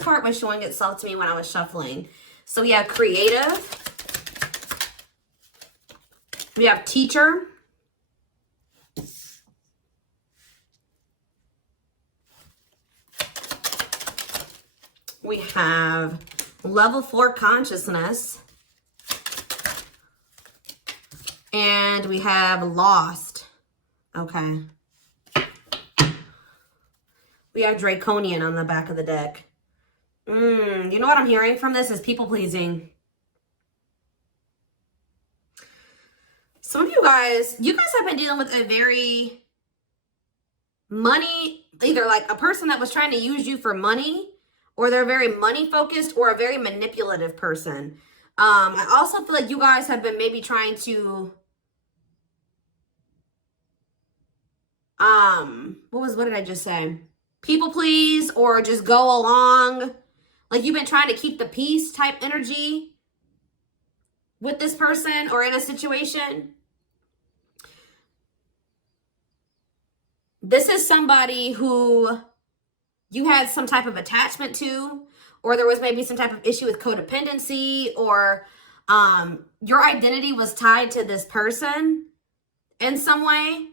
card was showing itself to me when I was shuffling. So we have creative. We have teacher. We have level 4 consciousness. And we have lost. Okay. We have draconian on the back of the deck. You know what I'm hearing from this is people pleasing. Some of you guys have been dealing with a very money, either like a person that was trying to use you for money, or they're very money focused, or a very manipulative person. I also feel like you guys have been maybe trying to, what did I just say? People please, or just go along. Like you've been trying to keep the peace type energy with this person or in a situation. This is somebody who you had some type of attachment to, or there was maybe some type of issue with codependency, or your identity was tied to this person in some way.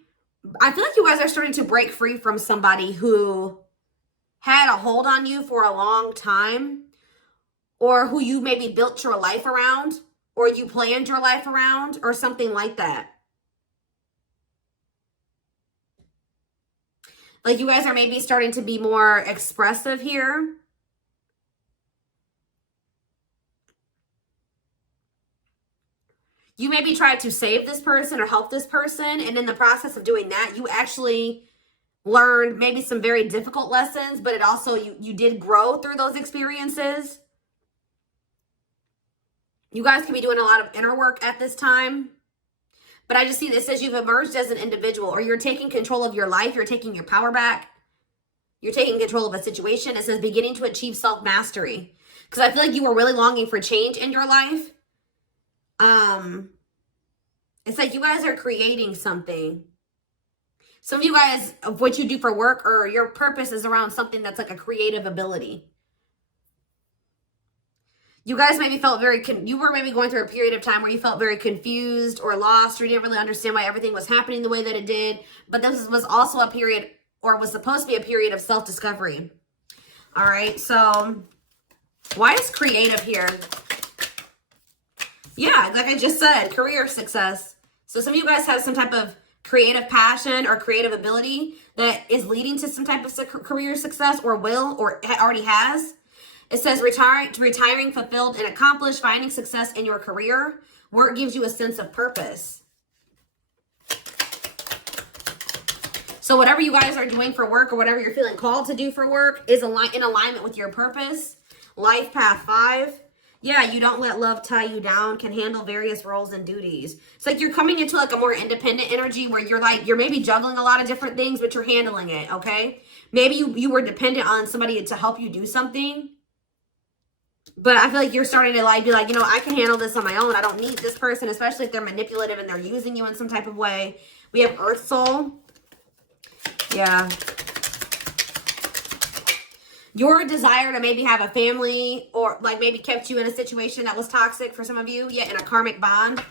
I feel like you guys are starting to break free from somebody who had a hold on you for a long time, or who you maybe built your life around, or you planned your life around, or something like that. Like you guys are maybe starting to be more expressive here. You maybe tried to save this person or help this person, and in the process of doing that, you actually learned maybe some very difficult lessons, but it also, you did grow through those experiences. You guys could be doing a lot of inner work at this time. But I just see this as you've emerged as an individual, or you're taking control of your life. You're taking your power back. You're taking control of a situation. It says beginning to achieve self-mastery. Because I feel like you were really longing for change in your life. It's like you guys are creating something. Some of you guys, of what you do for work or your purpose is around something that's like a creative ability. You guys maybe felt you were maybe going through a period of time where you felt very confused or lost, or you didn't really understand why everything was happening the way that it did. But this was also a period, or was supposed to be a period of self-discovery. All right, so why is creative here? Yeah, like I just said, career success. So some of you guys have some type of creative passion or creative ability that is leading to some type of career success, or will, or already has. It says retiring, fulfilled, and accomplished, finding success in your career. Work gives you a sense of purpose. So whatever you guys are doing for work, or whatever you're feeling called to do for work, is in alignment with your purpose. Life path 5. Yeah, you don't let love tie you down, can handle various roles and duties. It's like you're coming into like a more independent energy where you're maybe juggling a lot of different things, but you're handling it, okay? Maybe you were dependent on somebody to help you do something. But I feel like you're starting to be like, you know, I can handle this on my own. I don't need this person, especially if they're manipulative and they're using you in some type of way. We have Earth Soul. Yeah. Your desire to maybe have a family, or like maybe kept you in a situation that was toxic for some of you. Yeah, in a karmic bond.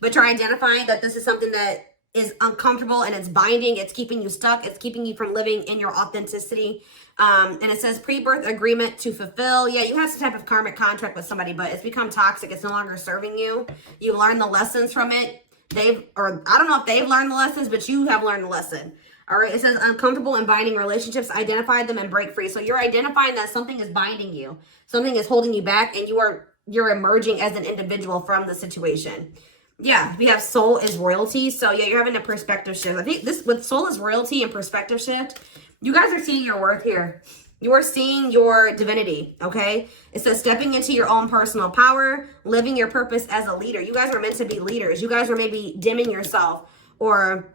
But you're identifying that this is something that is uncomfortable and it's binding. It's keeping you stuck. It's keeping you from living in your authenticity. And it says pre-birth agreement to fulfill. Yeah, you have some type of karmic contract with somebody, but it's become toxic. It's no longer serving you. You learned the lessons from it. I don't know if they've learned the lessons, but you have learned the lesson. All right, it says uncomfortable and binding relationships, identify them and break free. So you're identifying that something is binding you. Something is holding you back, and you're emerging as an individual from the situation. Yeah, we have soul is royalty. So yeah, you're having a perspective shift. I think this with soul is royalty and perspective shift, you guys are seeing your worth here. You are seeing your divinity, okay? It says stepping into your own personal power, living your purpose as a leader. You guys are meant to be leaders. You guys are maybe dimming yourself or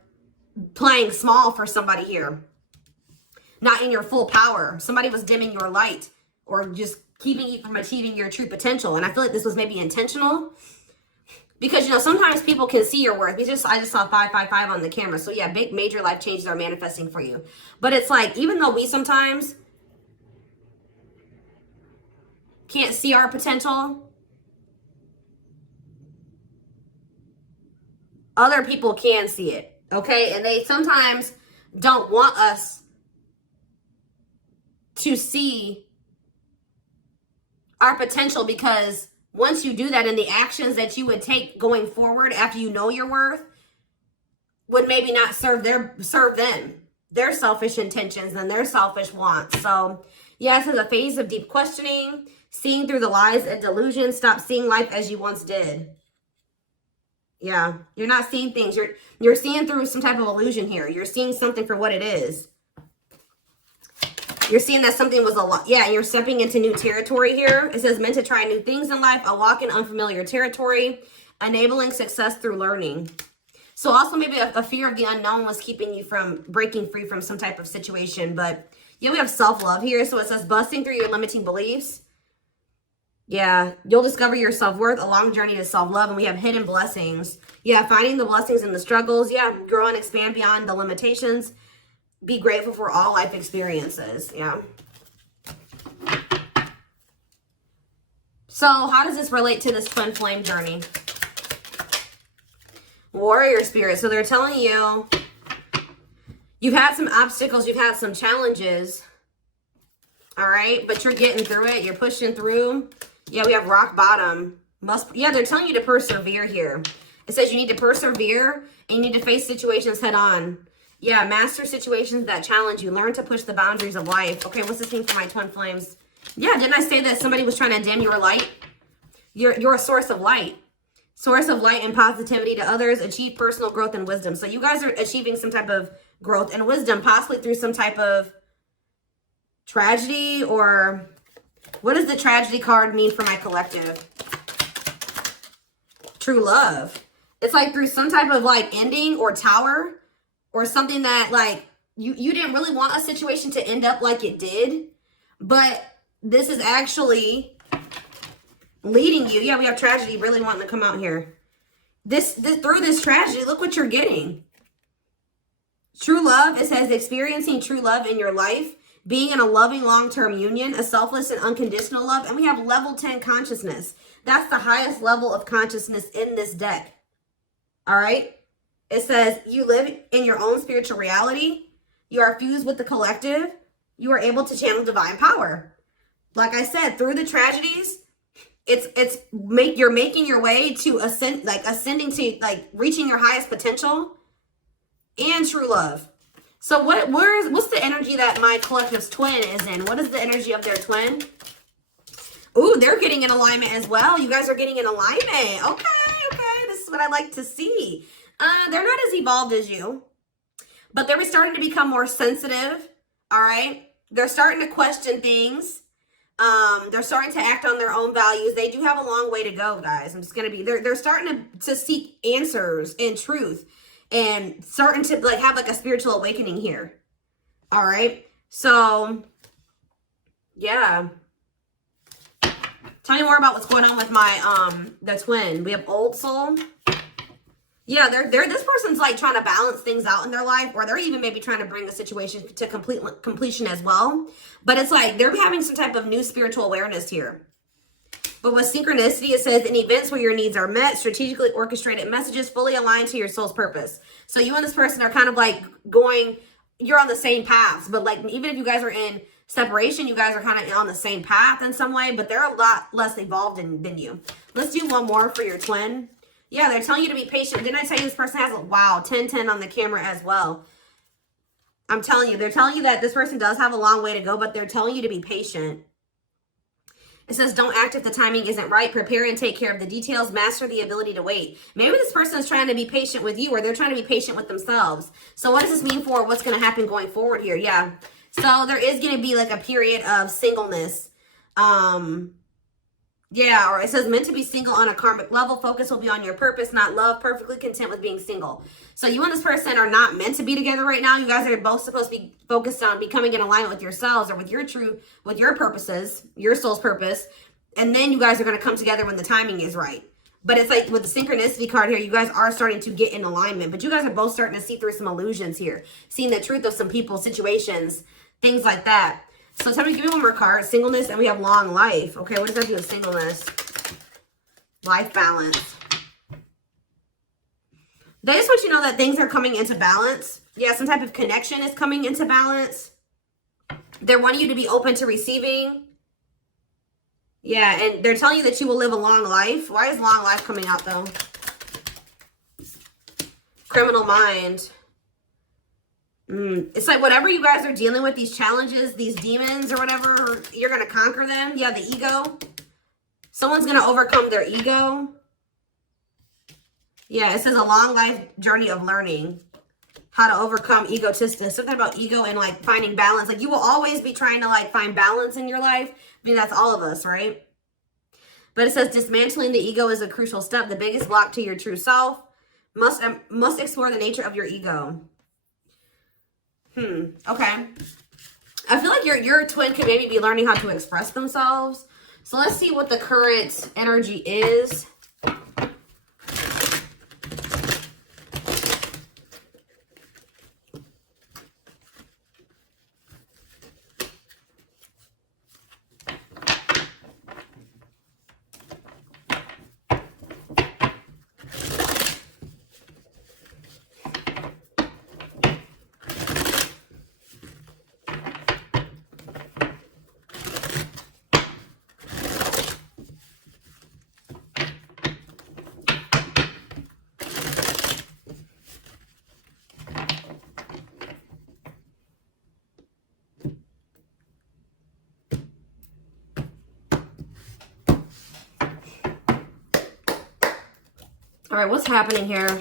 playing small for somebody here. Not in your full power. Somebody was dimming your light or just keeping you from achieving your true potential. And I feel like this was maybe intentional. Because, you know, sometimes people can see your worth. I just saw 555 on the camera. So, yeah, big, major life changes are manifesting for you. But it's like, even though we sometimes can't see our potential. Other people can see it, okay? And they sometimes don't want us to see our potential, because once you do that, and the actions that you would take going forward after you know your worth would maybe not serve them, their selfish intentions and their selfish wants. So yeah, this is a phase of deep questioning, seeing through the lies and delusions. Stop seeing life as you once did. Yeah, you're not seeing things. You're seeing through some type of illusion here. You're seeing something for what it is. You're seeing that something was a lot. Yeah, you're stepping into new territory here. It says meant to try new things in life, a walk in unfamiliar territory, enabling success through learning. So also maybe a fear of the unknown was keeping you from breaking free from some type of situation. But yeah, we have self-love here. So it says busting through your limiting beliefs. Yeah, you'll discover your self-worth, a long journey to self-love. And we have hidden blessings. Yeah, finding the blessings in the struggles. Yeah, grow and expand beyond the limitations. Be grateful for all life experiences. Yeah. So how does this relate to this twin flame journey? Warrior spirit. So they're telling you you've had some obstacles, you've had some challenges. All right, but you're getting through it. You're pushing through. Yeah, we have rock bottom. Yeah, they're telling you to persevere here. It says you need to persevere and you need to face situations head on. Yeah, master situations that challenge you. Learn to push the boundaries of life. Okay, what's this mean for my twin flames? Yeah, didn't I say that somebody was trying to dim your light? You're a source of light. Source of light and positivity to others. Achieve personal growth and wisdom. So you guys are achieving some type of growth and wisdom, possibly through some type of tragedy. Or what does the tragedy card mean for my collective? True love. It's like through some type of like ending or tower, or something that like you didn't really want a situation to end up like it did, but this is actually leading you. Yeah, we have tragedy really wanting to come out here. This through this tragedy, look what you're getting. True love. It says experiencing true love in your life, being in a loving long-term union, a selfless and unconditional love. And we have level 10 consciousness. That's the highest level of consciousness in this deck. All right. It says you live in your own spiritual reality. You are fused with the collective. You are able to channel divine power. Like I said, through the tragedies, you're making your way to ascending to like reaching your highest potential and true love. So what's the energy that my collective's twin is in? What is the energy of their twin? Ooh, they're getting in alignment as well. You guys are getting in alignment. Okay. This is what I like to see. They're not as evolved as you, but they're starting to become more sensitive. All right. They're starting to question things. They're starting to act on their own values. They do have a long way to go, guys. They're starting to seek answers and truth, and starting to like have like a spiritual awakening here. All right. So yeah. Tell me more about what's going on with my, the twin. We have old soul. Yeah, this person's like trying to balance things out in their life, or they're even maybe trying to bring a situation to completion as well. But it's like they're having some type of new spiritual awareness here. But with synchronicity, it says in events where your needs are met, strategically orchestrated messages fully aligned to your soul's purpose. So you and this person are kind of like you're on the same paths, but like even if you guys are in separation, you guys are kind of on the same path in some way, but they're a lot less evolved than you. Let's do one more for your twin. Yeah, they're telling you to be patient. Didn't I tell you this person has, wow, 10-10 on the camera as well. I'm telling you, they're telling you that this person does have a long way to go, but they're telling you to be patient. It says, don't act if the timing isn't right. Prepare and take care of the details. Master the ability to wait. Maybe this person is trying to be patient with you, or they're trying to be patient with themselves. So what does this mean for what's going to happen going forward here? Yeah. So there is going to be like a period of singleness. Yeah, or it says meant to be single on a karmic level. Focus will be on your purpose, not love. Perfectly content with being single. So you and this person are not meant to be together right now. You guys are both supposed to be focused on becoming in alignment with yourselves, or with your purposes, your soul's purpose. And then you guys are going to come together when the timing is right. But it's like with the synchronicity card here, you guys are starting to get in alignment. But you guys are both starting to see through some illusions here. Seeing the truth of some people, situations, things like that. So tell me, give me one more card. Singleness, and we have long life. Okay, what does that do with singleness? Life balance. They just want you to know that things are coming into balance. Yeah, some type of connection is coming into balance. They're wanting you to be open to receiving. Yeah, and they're telling you that you will live a long life. Why is long life coming out, though? Criminal mind. It's like whatever you guys are dealing with, these challenges, these demons or whatever, you're going to conquer them. Yeah, the ego. Someone's going to overcome their ego. Yeah, it says a long life journey of learning how to overcome egotistic. Something about ego and like finding balance. Like you will always be trying to like find balance in your life. I mean, that's all of us, right? But it says dismantling the ego is a crucial step. The biggest block to your true self. Must explore the nature of your ego. Okay. I feel like your twin could maybe be learning how to express themselves. So let's see what the current energy is. All right, what's happening here?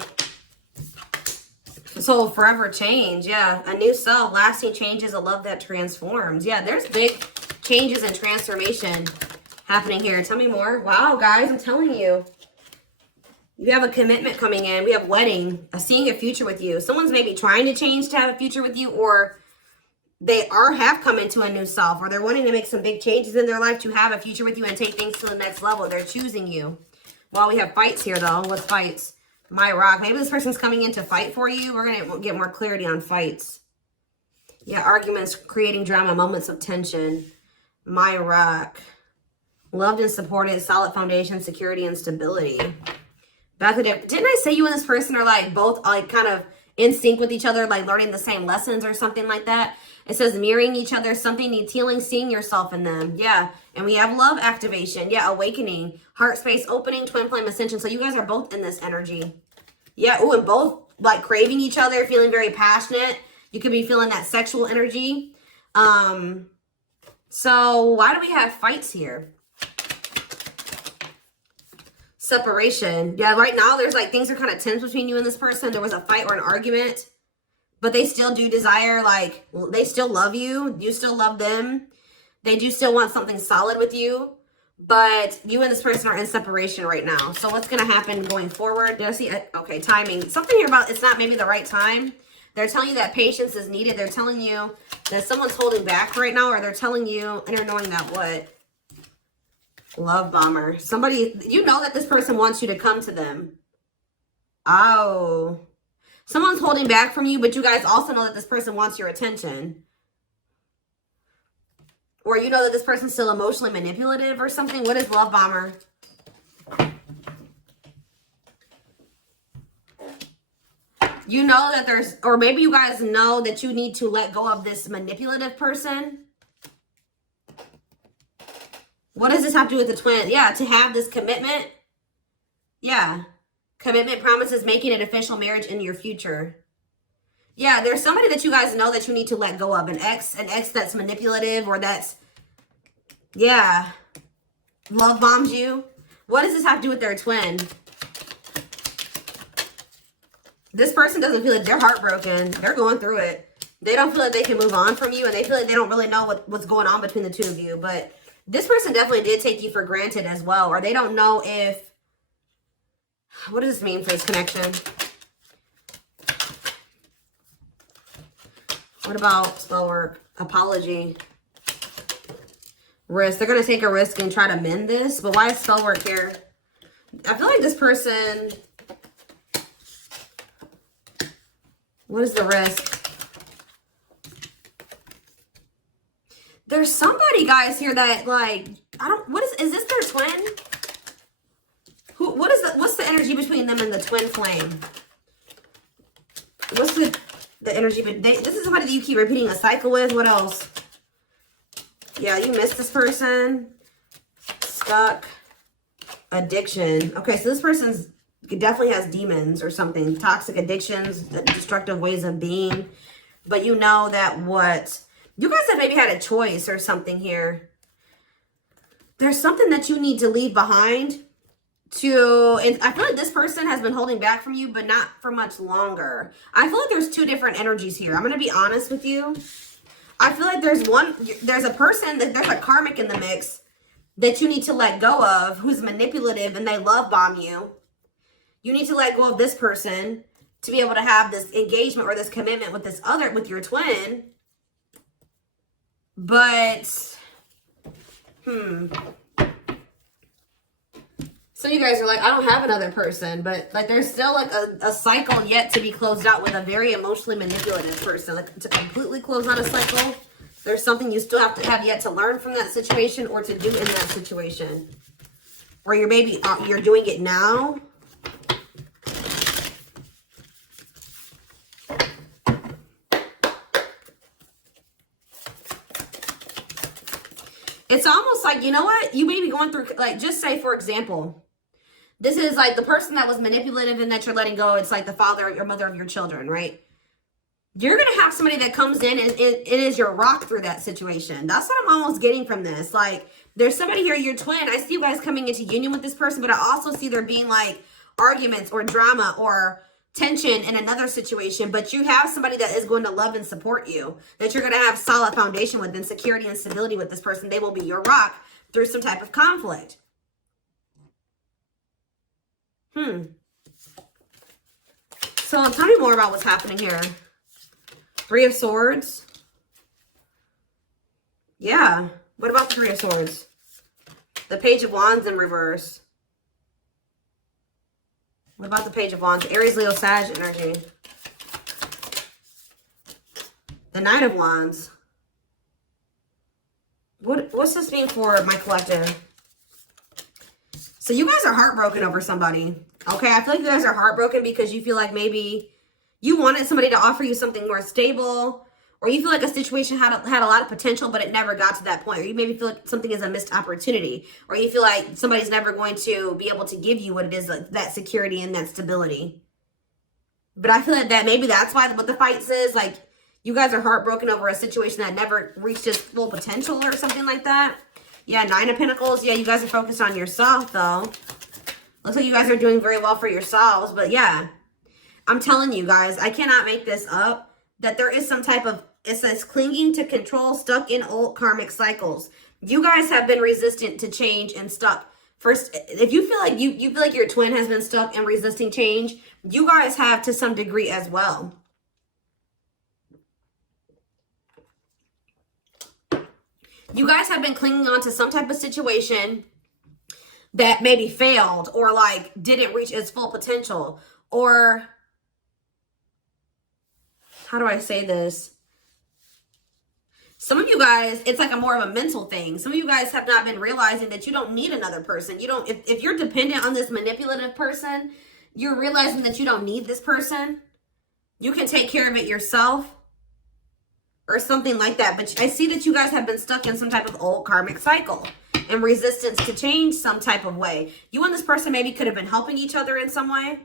So forever change, yeah. A new self, lasting changes, a love that transforms. Yeah, there's big changes and transformation happening here. Tell me more. Wow, guys, I'm telling you. You have a commitment coming in. We have wedding, seeing a future with you. Someone's maybe trying to change to have a future with you, or they have come into a new self, or they're wanting to make some big changes in their life to have a future with you and take things to the next level. They're choosing you. Well, we have fights here, though. What's fights? My rock. Maybe this person's coming in to fight for you. We're going to get more clarity on fights. Yeah, arguments, creating drama, moments of tension. My rock. Loved and supported, solid foundation, security, and stability. Didn't I say you and this person are like both like kind of in sync with each other, like learning the same lessons or something like that? It says mirroring each other, something needs healing, seeing yourself in them. Yeah. And we have love activation. Yeah, awakening, heart space opening, twin flame ascension. So you guys are both in this energy. Yeah, ooh, and both like craving each other, feeling very passionate. You could be feeling that sexual energy. So why do we have fights here? Separation. Yeah, right now there's like things are kind of tense between you and this person. There was a fight or an argument. But they still do desire, like, they still love you. You still love them. They do still want something solid with you. But you and this person are in separation right now. So what's going to happen going forward? Did I see? Okay, timing. Something here about it's not maybe the right time. They're telling you that patience is needed. They're telling you that someone's holding back right now. Or they're telling you, and they're knowing that what? Love bomber. Somebody, you know that this person wants you to come to them. Oh. Someone's holding back from you, but you guys also know that this person wants your attention. Or you know that this person's still emotionally manipulative or something. What is love bomber? You know that there's, or maybe you guys know that you need to let go of this manipulative person. What does this have to do with the twin? Yeah, to have this commitment. Yeah. Commitment promises making an official marriage in your future. Yeah, there's somebody that you guys know that you need to let go of. An ex that's manipulative or that's, yeah, love bombs you. What does this have to do with their twin? This person doesn't feel like they're heartbroken. They're going through it. They don't feel like they can move on from you, and they feel like they don't really know what's going on between the two of you. But this person definitely did take you for granted as well, or they don't know if, what does this mean for this connection? What about spell work? Apology. Risk. They're going to take a risk and try to mend this. But why is spell work here? I feel like this person... What is the risk? There's somebody, guys, here that, like, I don't, what is this their twin? What's the energy between them and the twin flame? What's the energy, this is somebody that you keep repeating a cycle with. What else? Yeah, you missed this person. Stuck. Addiction. Okay, so this person's definitely has demons or something. Toxic addictions, destructive ways of being. But you know that you guys have maybe had a choice or something here. There's something that you need to leave behind and I feel like this person has been holding back from you, but not for much longer. I feel like there's two different energies here. I'm going to be honest with you. I feel like there's a person, there's a karmic in the mix that you need to let go of, who's manipulative and they love bomb you. You need to let go of this person to be able to have this engagement or this commitment with with your twin. But, so you guys are like, I don't have another person, but like there's still like a cycle yet to be closed out with a very emotionally manipulative person. Like to completely close out a cycle, there's something you still have to have yet to learn from that situation or to do in that situation. Or you're you're doing it now. It's almost like, you know what? You may be going through, like, just say, for example, this is like the person that was manipulative and that you're letting go. It's like the father or mother of your children, right? You're going to have somebody that comes in and it is your rock through that situation. That's what I'm almost getting from this. Like, there's somebody here, your twin. I see you guys coming into union with this person, but I also see there being like arguments or drama or tension in another situation. But you have somebody that is going to love and support you, that you're going to have solid foundation with, and security and stability with this person. They will be your rock through some type of conflict. So tell me more about what's happening here. Three of Swords. Yeah. What about the Three of Swords? The Page of Wands in reverse. What about the Page of Wands? Aries, Leo, Sag energy. The Knight of Wands. What's this mean for my collective? So you guys are heartbroken over somebody. Okay, I feel like you guys are heartbroken because you feel like maybe you wanted somebody to offer you something more stable, or you feel like a situation had a lot of potential, but it never got to that point. Or you maybe feel like something is a missed opportunity, or you feel like somebody's never going to be able to give you what it is, like that security and that stability. But I feel like that maybe that's why what the fight says, like you guys are heartbroken over a situation that never reached its full potential or something like that. Yeah, Nine of Pentacles. Yeah, you guys are focused on yourself, though. Looks like you guys are doing very well for yourselves. But, yeah, I'm telling you guys, I cannot make this up, that there is some type of, it says, clinging to control, stuck in old karmic cycles. You guys have been resistant to change and stuck. First, if you feel like you feel like your twin has been stuck and resisting change, you guys have to some degree as well. You guys have been clinging on to some type of situation that maybe failed or like didn't reach its full potential. Or how do I say this? Some of you guys, it's like a more of a mental thing. Some of you guys have not been realizing that you don't need another person. You don't, if you're dependent on this manipulative person, you're realizing that you don't need this person. You can take care of it yourself. Or something like that. But I see that you guys have been stuck in some type of old karmic cycle and resistance to change some type of way. You and this person maybe could have been helping each other in some way.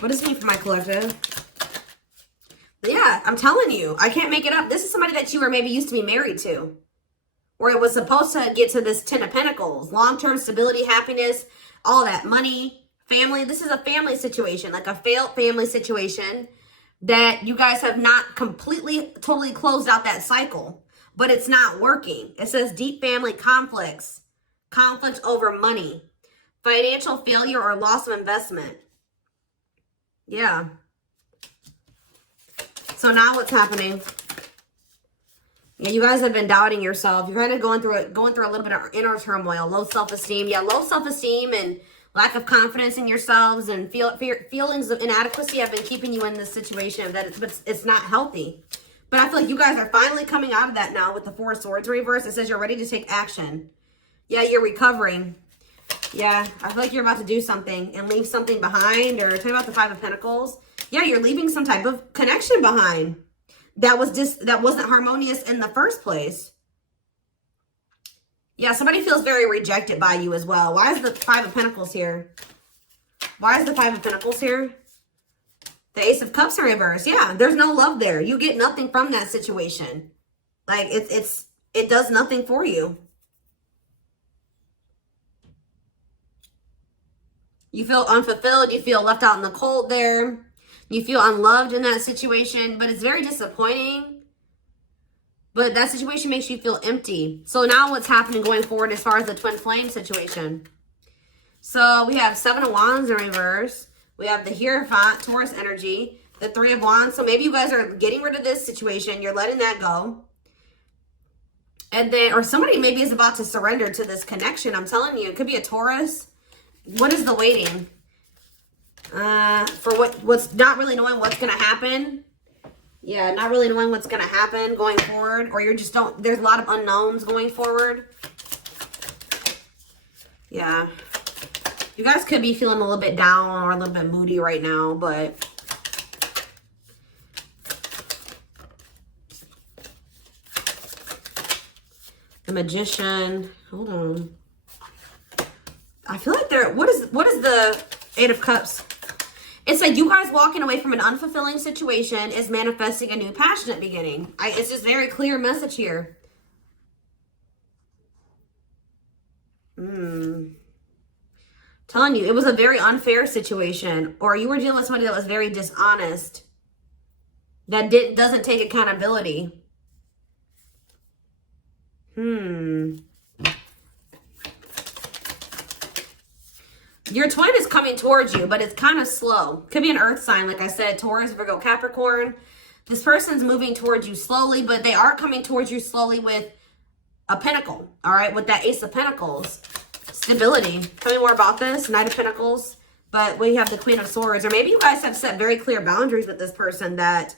What does it mean for my collective? Yeah, I'm telling you, I can't make it up. This is somebody that you were maybe used to be married to. Or it was supposed to get to this Ten of Pentacles. Long-term stability, happiness, all that. Money, family. This is a family situation. Like a failed family situation that you guys have not completely, totally closed out that cycle. But it's not working. It says deep family conflicts. Conflict over money. Financial failure or loss of investment. Yeah. So now what's happening? Yeah, you guys have been doubting yourself. You're kind of going through a little bit of inner turmoil, low self-esteem. Yeah, low self-esteem and lack of confidence in yourselves and feelings of inadequacy have been keeping you in this situation that it's not healthy. But I feel like you guys are finally coming out of that now with the Four of Swords reverse. It says you're ready to take action. Yeah, you're recovering. Yeah, I feel like you're about to do something and leave something behind. Or tell me about the Five of Pentacles. Yeah, you're leaving some type of connection behind that wasn't harmonious in the first place. Yeah, somebody feels very rejected by you as well. Why is the Five of Pentacles here? Why is the Five of Pentacles here? The Ace of Cups in reverse. Yeah, there's no love there. You get nothing from that situation. Like, it does nothing for you. You feel unfulfilled. You feel left out in the cold there. You feel unloved in that situation, but it's very disappointing. But that situation makes you feel empty. So now what's happening going forward as far as the twin flame situation? So we have Seven of Wands in reverse. We have the Hierophant, Taurus energy, the Three of Wands. So maybe you guys are getting rid of this situation. You're letting that go. And then, or somebody maybe is about to surrender to this connection. I'm telling you, it could be a Taurus. What is the waiting? For what's not really knowing what's going to happen. Yeah, not really knowing what's going to happen going forward. Or you're just there's a lot of unknowns going forward. Yeah. You guys could be feeling a little bit down or a little bit moody right now, but the Magician. Hold on. I feel like what is the Eight of Cups? It's like you guys walking away from an unfulfilling situation is manifesting a new passionate beginning. It's just very clear message here. Telling you, it was a very unfair situation, or you were dealing with somebody that was very dishonest, that doesn't take accountability. Your twin is coming towards you, but it's kind of slow. Could be an earth sign, like I said, Taurus, Virgo, Capricorn. This person's moving towards you slowly, but they are coming towards you slowly with a pentacle, all right? With that Ace of Pentacles. Stability. Tell me more about this. Knight of Pentacles. But we have the Queen of Swords. Or maybe you guys have set very clear boundaries with this person that,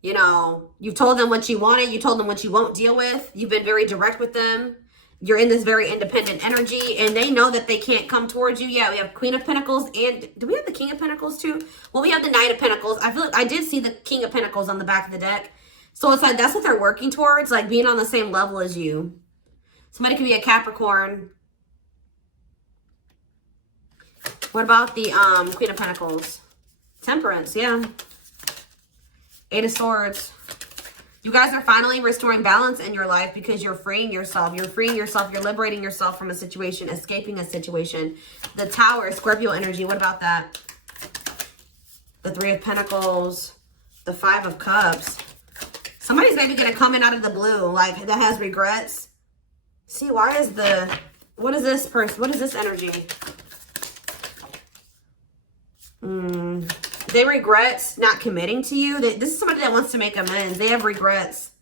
you know, you've told them what you wanted. You told them what you won't deal with. You've been very direct with them. You're in this very independent energy, and they know that they can't come towards you. Yeah, we have Queen of Pentacles, and do we have the King of Pentacles too? Well, we have the Knight of Pentacles. I feel like I did see the King of Pentacles on the back of the deck. So it's like that's what they're working towards, like being on the same level as you. Somebody could be a Capricorn. What about the Queen of Pentacles? Temperance, yeah. Eight of Swords. You guys are finally restoring balance in your life because you're freeing yourself. You're freeing yourself. You're liberating yourself from a situation, escaping a situation. The Tower, Scorpio energy. What about that? The Three of Pentacles. The Five of Cups. Somebody's maybe going to come in out of the blue, like that has regrets. See, what is this person? What is this energy? They regret not committing to you. This is somebody that wants to make amends. They have regrets.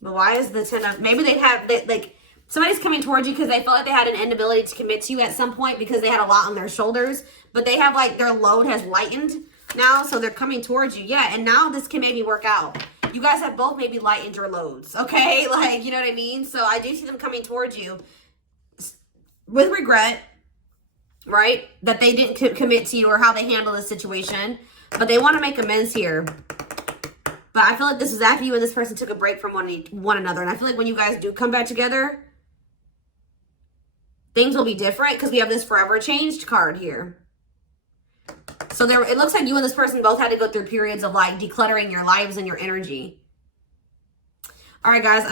But why is the Ten of... Maybe like, somebody's coming towards you because they felt like they had an inability to commit to you at some point because they had a lot on their shoulders. But they have, like, their load has lightened now, so they're coming towards you. Yeah, and now this can maybe work out. You guys have both maybe lightened your loads, okay? Like, you know what I mean? So I do see them coming towards you with regret. Right? That they didn't commit to you or how they handle the situation. But they want to make amends here. But I feel like this is after you and this person took a break from one another. And I feel like when you guys do come back together, things will be different because we have this forever changed card here. So it looks like you and this person both had to go through periods of like decluttering your lives and your energy. All right, guys.